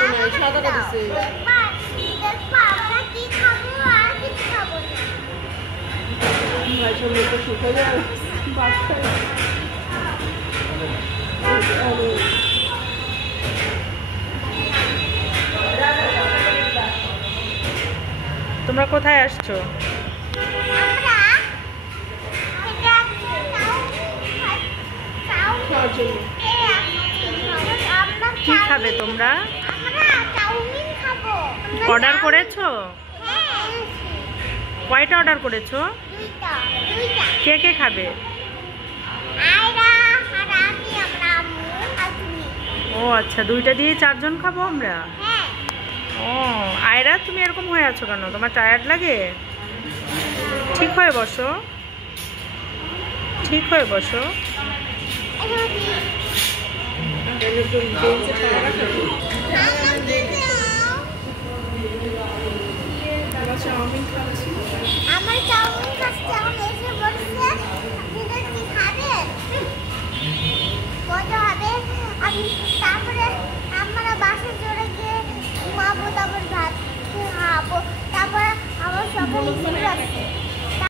মনে হয় সাদাটা দিছে। ভাই সামনে তো শুকা যায় বাচ্চা। তোমরা কোথায় আসছো? কি খাবে তোমরা? অর্ডার করেছো? কয়টা অর্ডার করেছো? কে কে খাবে? ও আচ্ছা, দুইটা দিয়ে 4 জন খাবো আমরা। ও আয়রা, তুমি এরকম হয়ে আছো কেন? তোমার টায়ার্ড লাগে? ঠিক হয়ে বসো, ঠিক হয়ে বসো। আমার চাউমিন খাচ্ছে, এখন এসে বলছে আপনারা কি খাবেন? কত হবে? আমি তারপরে আমরা বাসে চড়ে গিয়ে ঘুমাবো, তারপর ভাত খাবো, তারপর আমার সকালে স্কুল আছে।